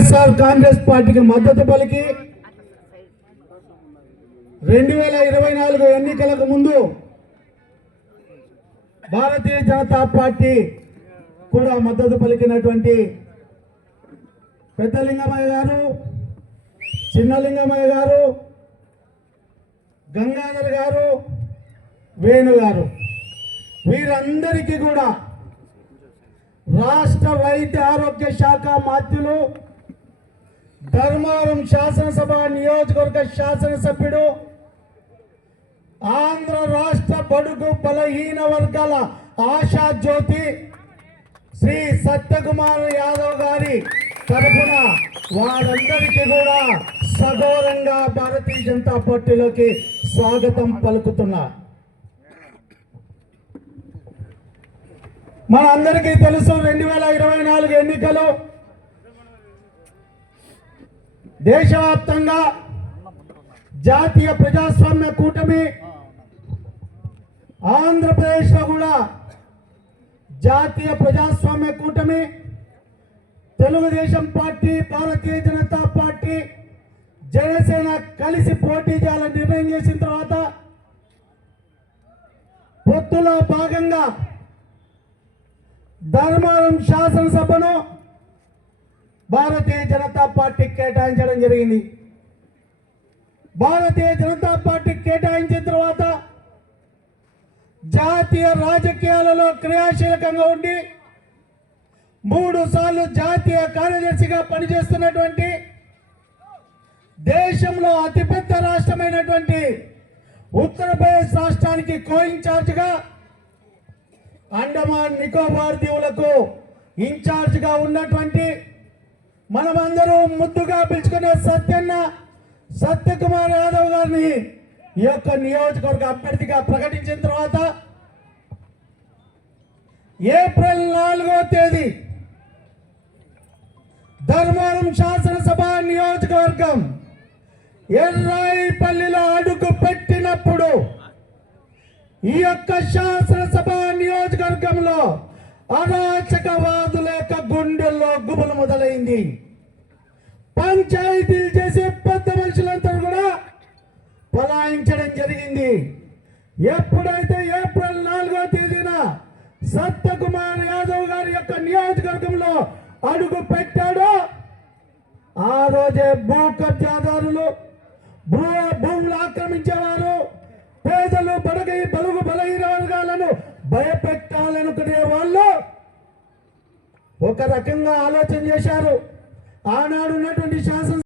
వైఎస్ఆర్ కాంగ్రెస్ పార్టీకి మద్దతు పలికి 2024 ఎన్నికలకు ముందు భారతీయ జనతా పార్టీ కూడా మద్దతు పలికినటువంటి పెద్దలింగమయ్య గారు, చిన్నలింగమయ్య గారు, గంగాధర్ గారు, వేణు గారు, వీరందరికీ కూడా రాష్ట్ర వైద్య ఆరోగ్య శాఖ మాత్యులు, ధర్మవరం శాసనసభ నియోజకవర్గ శాసనసభ్యుడు, ఆంధ్ర రాష్ట్ర బడుగు బలహీన వర్గాల ఆశా జ్యోతి శ్రీ సత్యకుమార్ యాదవ్ గారి తరఫున వారందరికీ కూడా సగౌరవంగా భారతీయ జనతా పార్టీలోకి స్వాగతం పలుకుతున్నా. మన అందరికీ తెలుసు 2024 ఎన్నికలు దేశవ్యాప్తంగా జాతీయ ప్రజాస్వామ్య కూటమి, ఆంధ్రప్రదేశ్లో కూడా జాతీయ ప్రజాస్వామ్య కూటమి, తెలుగుదేశం పార్టీ, భారతీయ జనతా పార్టీ, జనసేన కలిసి పోటీ చేయాలని నిర్ణయం చేసిన తర్వాత పొత్తులో భాగంగా ధర్మవరం శాసనసభను భారతీయ జనతా పార్టీకి కేటాయించడం జరిగింది. భారతీయ జనతా పార్టీకి కేటాయించిన తర్వాత జాతీయ రాజకీయాలలో క్రియాశీలకంగా ఉండి 3 సార్లు జాతీయ కార్యదర్శిగా పనిచేస్తున్నటువంటి, దేశంలో అతిపెద్ద రాష్ట్రమైనటువంటి ఉత్తరప్రదేశ్ రాష్ట్రానికి కో ఇన్ఛార్జిగా, అండమాన్ నికోబార్ దీవులకు ఇన్ఛార్జిగా ఉన్నటువంటి, మనమందరూ ముద్దుగా పిలుచుకునే సత్యకుమార్ యాదవ్ గారిని ఈ యొక్క నియోజకవర్గ అభ్యర్థిగా ప్రకటించిన తర్వాత ఏప్రిల్ 4వ తేదీ ధర్మవరం శాసనసభ నియోజకవర్గం ఎర్రాయిపల్లిలో అడుగు పెట్టినప్పుడు ఈ యొక్క శాసనసభ నియోజకవర్గంలో అరాచకవాదుల యొక్క గుండెల్లో గుబులు మొదలైంది. పంచాయతీలు చేసే పెద్ద మనుషులంతా కూడా పలాయించడం జరిగింది. ఎప్పుడైతే ఏప్రిల్ 4వ తేదీన సత్యకుమార్ యాదవ్ గారి యొక్క నియోజకవర్గంలో అడుగు పెట్టాడో ఆ రోజే భూ కబ్జాదారులు, భూములు ఆక్రమించేవారు, పేదలు, బలుగు బలహీన వర్గాలను భయపెట్టాలనుకునే వాళ్ళు ఒక రకంగా ఆలోచన చేశారు. ఆనాడు ఉన్నటువంటి శాసన